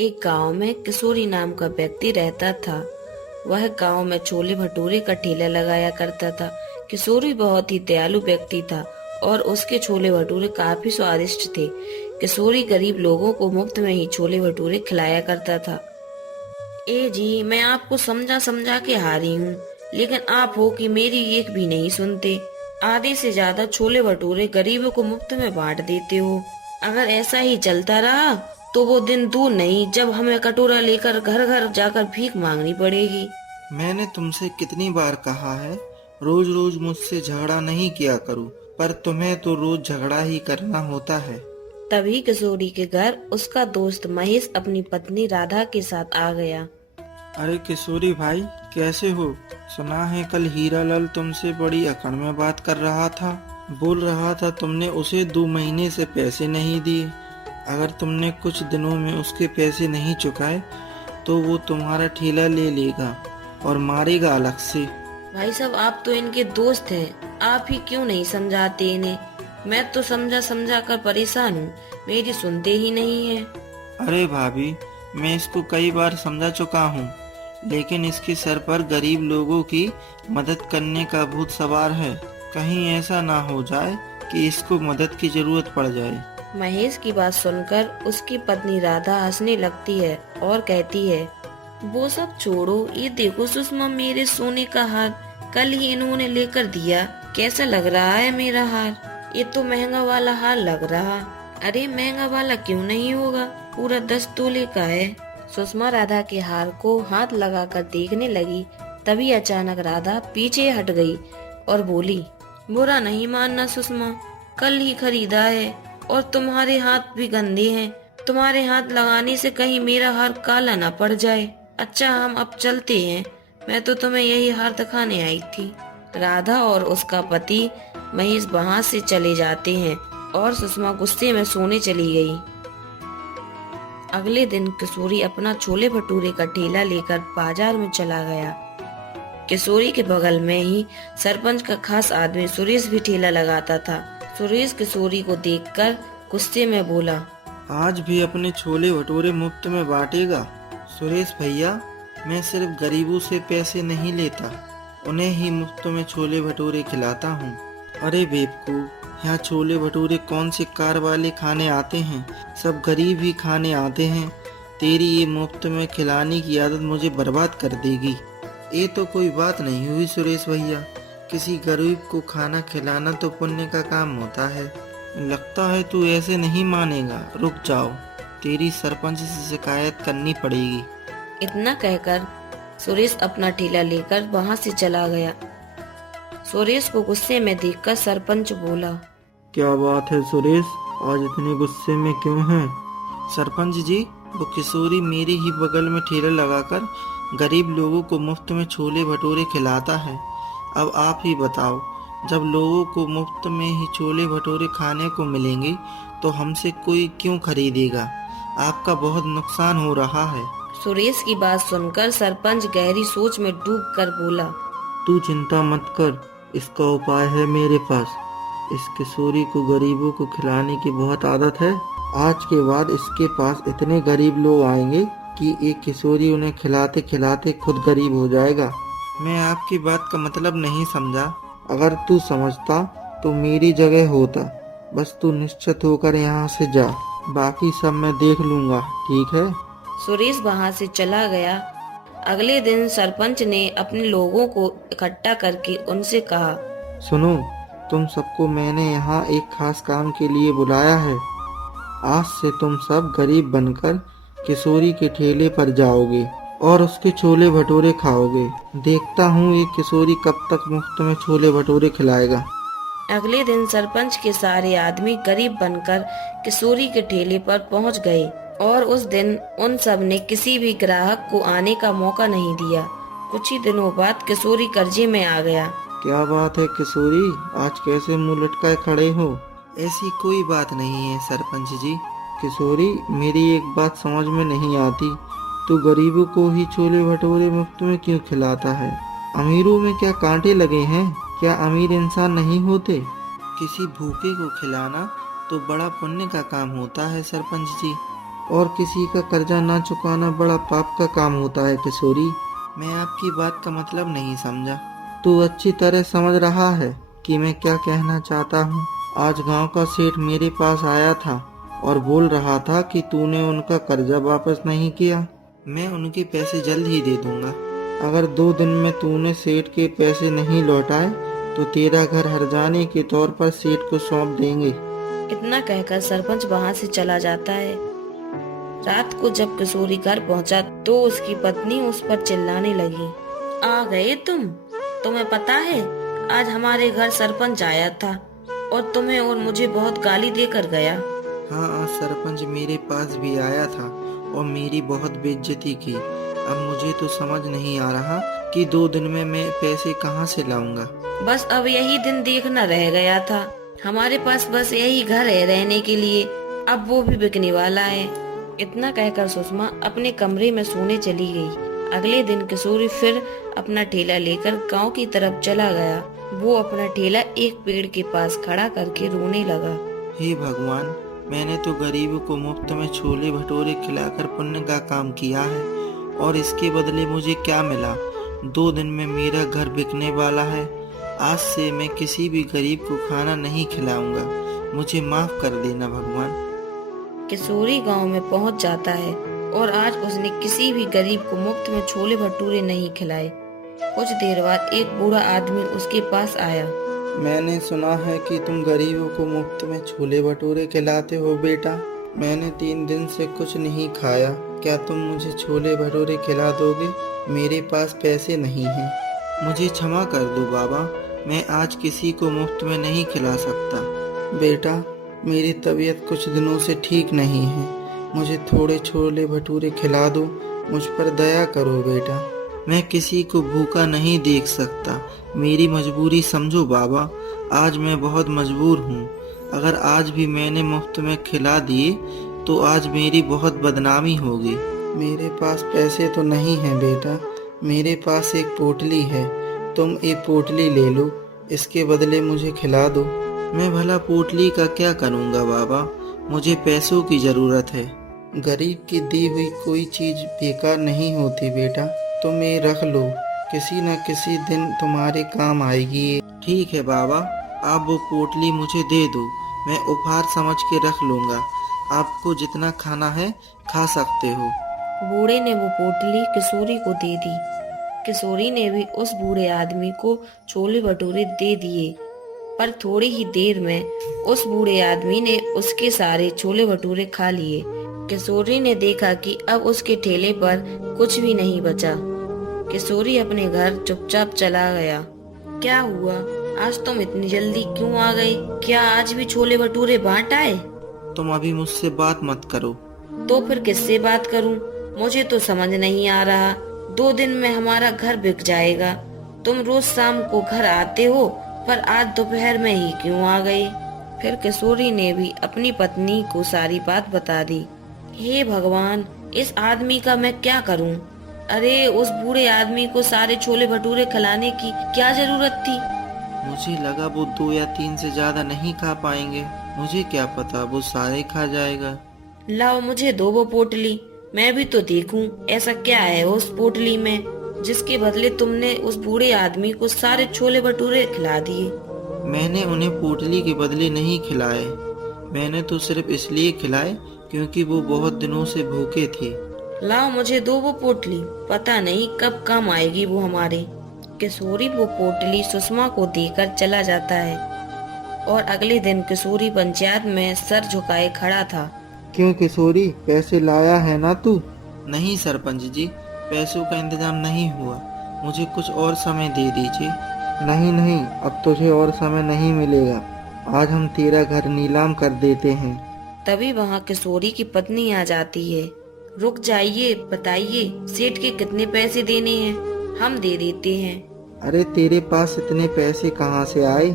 एक गांव में किशोरी नाम का व्यक्ति रहता था। वह गांव में छोले भटूरे का ठेला लगाया करता था। किशोरी बहुत ही दयालु व्यक्ति था और उसके छोले भटूरे काफी स्वादिष्ट थे। किशोरी गरीब लोगों को मुफ्त में ही छोले भटूरे खिलाया करता था। ए जी, मैं आपको समझा समझा के हारी हूँ, लेकिन आप हो कि मेरी एक भी नहीं सुनते। आधे से ज्यादा छोले भटूरे गरीबों को मुफ्त में बांट देते हो। अगर ऐसा ही चलता रहा तो वो दिन दूर नहीं जब हमें कटोरा लेकर घर घर जाकर भीख मांगनी पड़ेगी। मैंने तुमसे कितनी बार कहा है, रोज रोज मुझसे झगड़ा नहीं किया करो, पर तुम्हें तो रोज झगड़ा ही करना होता है। तभी किशोरी के घर उसका दोस्त महेश अपनी पत्नी राधा के साथ आ गया। अरे किशोरी भाई, कैसे हो? सुना है कल हीरालाल तुमसे बड़ी अकड़ में बात कर रहा था। बोल रहा था तुमने उसे 2 महीने से पैसे नहीं दिए। अगर तुमने कुछ दिनों में उसके पैसे नहीं चुकाए तो वो तुम्हारा ठेला ले लेगा और मारेगा अलग से। भाई साहब, आप तो इनके दोस्त हैं, आप ही क्यों नहीं समझाते इन्हें? मैं तो समझा समझा कर परेशान हूँ, मेरी सुनते ही नहीं है। अरे भाभी, मैं इसको कई बार समझा चुका हूँ, लेकिन इसके सर पर गरीब लोगों की मदद करने का भूत सवार है। कहीं ऐसा ना हो जाए कि इसको मदद की जरूरत पड़ जाए। महेश की बात सुनकर उसकी पत्नी राधा हंसने लगती है और कहती है, वो सब छोड़ो, ये देखो सुषमा, मेरे सोने का हार कल ही इन्होंने लेकर दिया। कैसा लग रहा है मेरा हार? ये तो महंगा वाला हार लग रहा। अरे महंगा वाला क्यों नहीं होगा, पूरा 10 तोले का है। सुषमा राधा के हार को हाथ लगाकर देखने लगी। तभी अचानक राधा पीछे हट गई और बोली, बुरा नहीं मानना सुषमा, कल ही खरीदा है और तुम्हारे हाथ भी गंदे हैं। तुम्हारे हाथ लगाने से कहीं मेरा हार काला ना पड़ जाए। अच्छा, हम अब चलते हैं, मैं तो तुम्हें यही हार दिखाने आई थी। राधा और उसका पति महेश वहाँ से चले जाते हैं और सुषमा गुस्से में सोने चली गई। अगले दिन किशोरी अपना छोले भटूरे का ठेला लेकर बाजार में चला गया। किशोरी के बगल में ही सरपंच का खास आदमी सुरेश भी ठेला लगाता था। सुरेश किशोरी को देखकर गुस्से में बोला, आज भी अपने छोले भटूरे मुफ्त में बांटेगा? सुरेश भैया, मैं सिर्फ गरीबों से पैसे नहीं लेता, उन्हें ही मुफ्त में छोले भटूरे खिलाता हूँ। अरे बेवकूफ, यहाँ छोले भटूरे कौन से कार वाले खाने आते हैं? सब गरीब ही खाने आते हैं। तेरी ये मुफ्त में खिलाने की आदत मुझे बर्बाद कर देगी। ये तो कोई बात नहीं हुई सुरेश भैया, किसी गरीब को खाना खिलाना तो पुण्य का काम होता है। लगता है तू ऐसे नहीं मानेगा, रुक जाओ, तेरी सरपंच से शिकायत करनी पड़ेगी। इतना कहकर सुरेश अपना ठेला लेकर वहाँ से चला गया। सुरेश को गुस्से में देखकर सरपंच बोला, क्या बात है सुरेश, आज इतने गुस्से में क्यों हैं? सरपंच जी, वो किशोरी मेरे ही बगल में ठेला लगाकर गरीब लोगों को मुफ्त में छोले भटूरे खिलाता है। अब आप ही बताओ, जब लोगों को मुफ्त में ही छोले भटूरे खाने को मिलेंगे तो हमसे कोई क्यों खरीदेगा? आपका बहुत नुकसान हो रहा है। सुरेश की बात सुनकर सरपंच गहरी सोच में डूबकर बोला, तू चिंता मत कर, इसका उपाय है मेरे पास। इस किशोरी को गरीबों को खिलाने की बहुत आदत है। आज के बाद इसके पास इतने गरीब लोग आएंगे कि एक किशोरी उन्हें खिलाते खिलाते खुद गरीब हो जाएगा। मैं आपकी बात का मतलब नहीं समझा। अगर तू समझता तो मेरी जगह होता। बस तू निश्चित होकर यहाँ से जा, बाकी सब मैं देख लूँगा, ठीक है? सुरेश वहाँ से चला गया। अगले दिन सरपंच ने अपने लोगों को इकट्ठा करके उनसे कहा, सुनो, तुम सबको मैंने यहाँ एक खास काम के लिए बुलाया है। आज से तुम सब गरीब बनकर किशोरी के ठेले पर जाओगे और उसके छोले भटूरे खाओगे। देखता हूँ ये किशोरी कब तक मुफ्त में छोले भटूरे खिलाएगा। अगले दिन सरपंच के सारे आदमी गरीब बनकर किशोरी के ठेले पर पहुंच गए और उस दिन उन सब ने किसी भी ग्राहक को आने का मौका नहीं दिया। कुछ ही दिनों बाद किशोरी कर्जे में आ गया। क्या बात है किशोरी, आज कैसे मुंह लटकाए खड़े हो? ऐसी कोई बात नहीं है सरपंच जी। किशोरी, मेरी एक बात समझ में नहीं आती, तू गरीबों को ही छोले भटूरे मुफ्त में क्यों खिलाता है? अमीरों में क्या कांटे लगे हैं? क्या अमीर इंसान नहीं होते? किसी भूखे को खिलाना तो बड़ा पुण्य का काम होता है सरपंच जी। और किसी का कर्जा ना चुकाना बड़ा पाप का काम होता है किशोरी। मैं आपकी बात का मतलब नहीं समझा। तू अच्छी तरह समझ रहा है कि मैं क्या कहना चाहता हूँ। आज गांव का सेठ मेरे पास आया था और बोल रहा था कि तूने उनका कर्जा वापस नहीं किया। मैं उनके पैसे जल्द ही दे दूंगा। अगर 2 दिन में तूने सेठ के पैसे नहीं लौटाए तो तेरा घर हर्जाने के तौर पर सेठ को सौंप देंगे। इतना कहकर सरपंच वहां से चला जाता है। रात को जब किशोरी घर पहुंचा तो उसकी पत्नी उस पर चिल्लाने लगी, आ गए तुम? तुम्हें पता है आज हमारे घर सरपंच आया था और तुम्हें और मुझे बहुत गाली देकर गया। हाँ, आज सरपंच मेरे पास भी आया था और मेरी बहुत बेइज्जती की। अब मुझे तो समझ नहीं आ रहा कि 2 दिन में मैं पैसे कहाँ से लाऊंगा। बस अब यही दिन देखना रह गया था। हमारे पास बस यही घर है रहने के लिए, अब वो भी बिकने वाला है। इतना कहकर सुषमा अपने कमरे में सोने चली गई। अगले दिन किशोरी फिर अपना ठेला लेकर गांव की तरफ चला गया। वो अपना ठेला एक पेड़ के पास खड़ा करके रोने लगा। हे भगवान, मैंने तो गरीबों को मुफ्त में छोले भटूरे खिलाकर पुण्य का काम किया है और इसके बदले मुझे क्या मिला? 2 दिन में मेरा घर बिकने वाला है। आज से मैं किसी भी गरीब को खाना नहीं खिलाऊंगा। मुझे माफ कर देना भगवान। किशोरी गांव में पहुंच जाता है और आज उसने किसी भी गरीब को मुफ्त में छोले भटूरे नहीं खिलाए। कुछ देर बाद एक बूढ़ा आदमी उसके पास आया। मैंने सुना है कि तुम गरीबों को मुफ्त में छोले भटूरे खिलाते हो बेटा। मैंने 3 दिन से कुछ नहीं खाया। क्या तुम मुझे छोले भटूरे खिला दोगे? मेरे पास पैसे नहीं हैं। मुझे क्षमा कर दो बाबा, मैं आज किसी को मुफ्त में नहीं खिला सकता। बेटा, मेरी तबीयत कुछ दिनों से ठीक नहीं है। मुझे थोड़े छोले भटूरे खिला दो। मुझ पर दया करो बेटा। मैं किसी को भूखा नहीं देख सकता। मेरी मजबूरी समझो बाबा। आज मैं बहुत मजबूर हूँ। अगर आज भी मैंने मुफ्त में खिला दिए तो आज मेरी बहुत बदनामी होगी। मेरे पास पैसे तो नहीं हैं बेटा। मेरे पास एक पोटली है। तुम एक पोटली ले लो, इसके बदले मुझे खिला दो। मैं भला पोटली का क्या करूँगा बाबा? मुझे पैसों की ज़रूरत है। गरीब की दी हुई कोई चीज़ बेकार नहीं होती बेटा। तुम ये रख लो, किसी न किसी दिन तुम्हारे काम आएगी। ठीक है बाबा, आप वो पोटली मुझे दे दो। मैं उपहार समझ के रख लूँगा। आपको जितना खाना है खा सकते हो। बूढ़े ने वो पोटली किशोरी को दे दी। किशोरी ने भी उस बूढ़े आदमी को छोले भटूरे दे दिए, पर थोड़ी ही देर में उस बूढ़े आदमी ने उसके सारे छोले भटूरे खा लिए। किशोरी ने देखा कि अब उसके ठेले पर कुछ भी नहीं बचा। किशोरी अपने घर चुपचाप चला गया। क्या हुआ, आज तुम इतनी जल्दी क्यों आ गए? क्या आज भी छोले भटूरे बांट आए? तुम अभी मुझसे बात मत करो। तो फिर किससे बात करूं? मुझे तो समझ नहीं आ रहा। 2 दिन में हमारा घर बिक जाएगा। तुम रोज शाम को घर आते हो, पर आज दोपहर में ही क्यों आ गए? फिर किशोरी ने भी अपनी पत्नी को सारी बात बता दी। हे भगवान, इस आदमी का मैं क्या करूं? अरे, उस बूढ़े आदमी को सारे छोले भटूरे खिलाने की क्या जरूरत थी? मुझे लगा वो 2 या 3 से ज्यादा नहीं खा पाएंगे। मुझे क्या पता वो सारे खा जाएगा। लाओ मुझे दो वो पोटली, मैं भी तो देखूं ऐसा क्या है उस पोटली में जिसके बदले तुमने उस बूढ़े आदमी को सारे छोले भटूरे खिला दिए। मैंने उन्हें पोटली के बदले नहीं खिलाए। मैंने तो सिर्फ इसलिए खिलाए क्योंकि वो बहुत दिनों से भूखे थे। लाओ मुझे दो वो पोटली, पता नहीं कब काम आएगी वो हमारे। किशोरी वो पोटली सुषमा को देकर चला जाता है और अगले दिन किशोरी पंचायत में सर झुकाए खड़ा था। क्यों किशोरी, पैसे लाया है ना तू? नहीं सरपंच जी, पैसों का इंतजाम नहीं हुआ। मुझे कुछ और समय दे दीजिए। नहीं नहीं, अब तुझे और समय नहीं मिलेगा। आज हम तेरा घर नीलाम कर देते हैं। तभी वहाँ किशोरी की पत्नी आ जाती है। रुक जाइए, बताइए सेठ के कितने पैसे देने हैं, हम दे देते हैं। अरे तेरे पास इतने पैसे कहाँ से आए?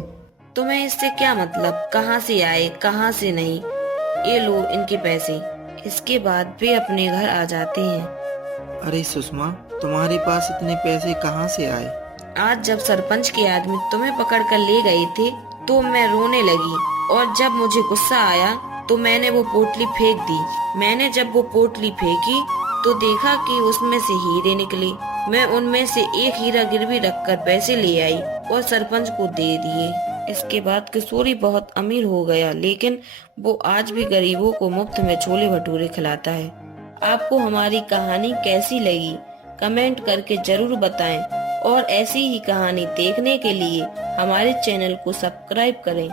तुम्हें इससे क्या मतलब, कहाँ से आए कहाँ से नहीं? ये लो इनके पैसे। इसके बाद वे अपने घर आ जाते हैं। अरे सुषमा, तुम्हारे पास इतने पैसे कहाँ से आए? आज जब सरपंच के आदमी तुम्हें पकड़ कर ले गए थे तो मैं रोने लगी और जब मुझे गुस्सा आया तो मैंने वो पोटली फेंक दी। मैंने जब वो पोटली फेंकी तो देखा कि उसमें से हीरे निकले। मैं उनमें से एक हीरा गिरवी रखकर पैसे ले आई और सरपंच को दे दिए। इसके बाद किशोरी बहुत अमीर हो गया, लेकिन वो आज भी गरीबों को मुफ्त में छोले भटूरे खिलाता है। आपको हमारी कहानी कैसी लगी कमेंट करके जरूर बताएं और ऐसी ही कहानी देखने के लिए हमारे चैनल को सब्सक्राइब करें।